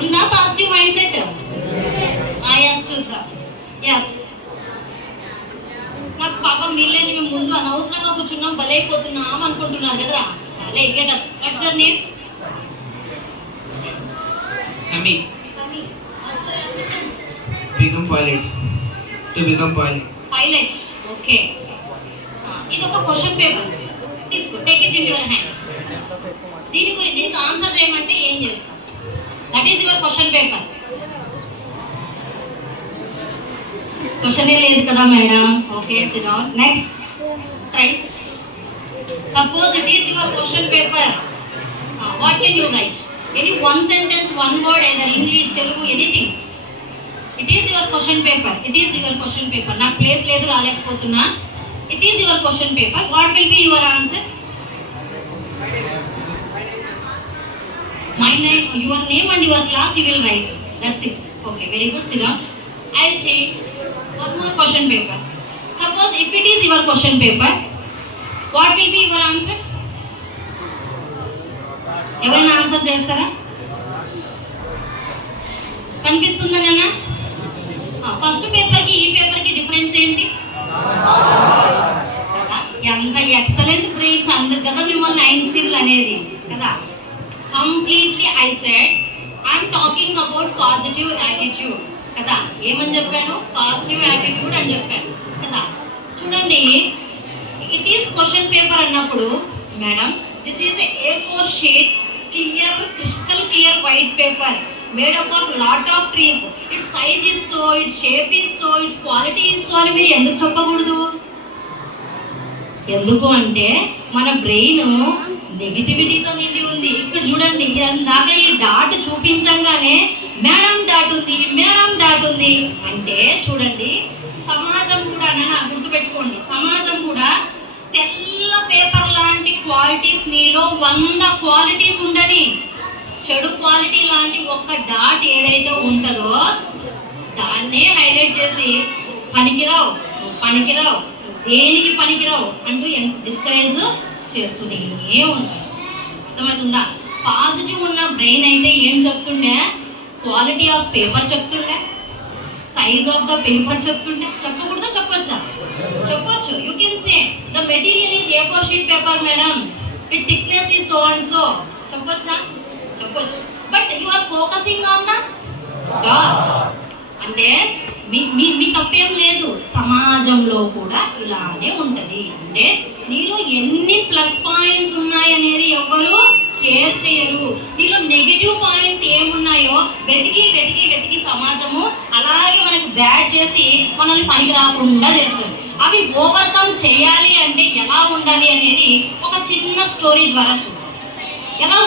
ఉందా positive mind set? Yes చూద్దాం. Yes, నాకు పాపం వీళ్ళని మేము ముందు అనవసరంగా కూర్చున్నాం, బలైపోతున్నాం అనుకుంటున్నారు కదరా. లే get up. What's your name? Sami. Sami. What's your ambition? Become pilot. To become pilot. Pilot. Okay. ఇది ఒక క్వశ్చన్ పేపర్ తీసుకో, take it in your hands. దీనికి ఆన్సర్ చేయమంటే ఏం చేస్తాం? That is your question paper. క్వశ్చనే లేదు కదా madam. Okay, sit down. Next try. Suppose it is your question paper. What can you write? Any one sentence, one word, either English, Telugu, anything. It is your question paper. It is your question paper. నాకు place లేదు, రాలేకపోతున్నా. It is your question paper. What will be your answer? My name, your name and your class you will write. That's it. Okay, very good. Sit down. I'll change one more question paper. Suppose if it is your question paper, what will be your answer? ఎవరైనా answer చేస్తారా? కనిపిస్తుందా నాన్న? First పేపర్కి ఈ పేపర్కి difference ఏంటి? ఎంత excellent brains, అందుకు కదా మిమ్మల్ని ఐన్స్టీన్ అనేది కదా. Completely I said I'm talking about positive attitude కదా. ఏమని చెప్పాను? పాజిటివ్ యాటిట్యూడ్ అని చెప్పాను కదా. చూడండి, ఇట్ ఈస్ క్వశ్చన్ పేపర్ అన్నప్పుడు madam, this is A4 sheet, clear, crystal clear white paper made up of lot of trees. It's size is so, it's shape is so, it's quality is so అని మీరు ఎందుకు చెప్పకూడదు? ఎందుకు అంటే మన brain నెగిటివిటీతో నిండి ఉంది. ఇక్కడ చూడండి, దాకా ఈ డాట్ చూపించంగానే మేడం డాట్ ఉంది, మేడం డాట్ ఉంది అంటే చూడండి, సమాజం కూడా గుర్తుపెట్టుకోండి, సమాజం కూడా తెల్ల పేపర్ లాంటి క్వాలిటీస్ మీలో 100 క్వాలిటీస్ ఉండని, చెడు క్వాలిటీ లాంటి ఒక్క డాట్ ఏదైతే ఉంటుందో దాన్నే హైలైట్ చేసి పనికిరావు, పనికిరావు, దేనికి పనికిరావు అంటూ డిస్కరేజ్ చేస్తూనే ఉంటారు. అర్థమవుతుందా? పాజిటివ్ ఉన్న బ్రెయిన్ అయితే ఏం చెప్తుండే? క్వాలిటీ ఆఫ్ పేపర్ చెప్తుండే, సైజ్ ఆఫ్ ద పేపర్ చెప్తుండే. చెప్పకూడదా? చెప్పొచ్చా? చెప్పొచ్చు. You can say the material is A4 sheet paper madam, it thickness is so and so. చెప్పొచ్చా? చెప్పొచ్చు. But you are focusing on the dot. అంటే మీ తప్పేం లేదు, సమాజంలో కూడా ఇలానే ఉంటుంది. అంటే నీలో ఎన్ని ప్లస్ పాయింట్స్ ఉన్నాయనేది ఎవ్వరు కేర్ చేయరు. నీలో నెగిటివ్ పాయింట్స్ ఏమున్నాయో వెతికి వెతికి వెతికి సమాజము అలాగే మనకు బ్యాడ్ చేసి మనల్ని పనికి రాకుండా చేస్తుంది. అవి ఓవర్కమ్ చేయాలి అంటే ఎలా ఉండాలి అనేది ఒక చిన్న స్టోరీ ద్వారా చూద్దాం. ఎలా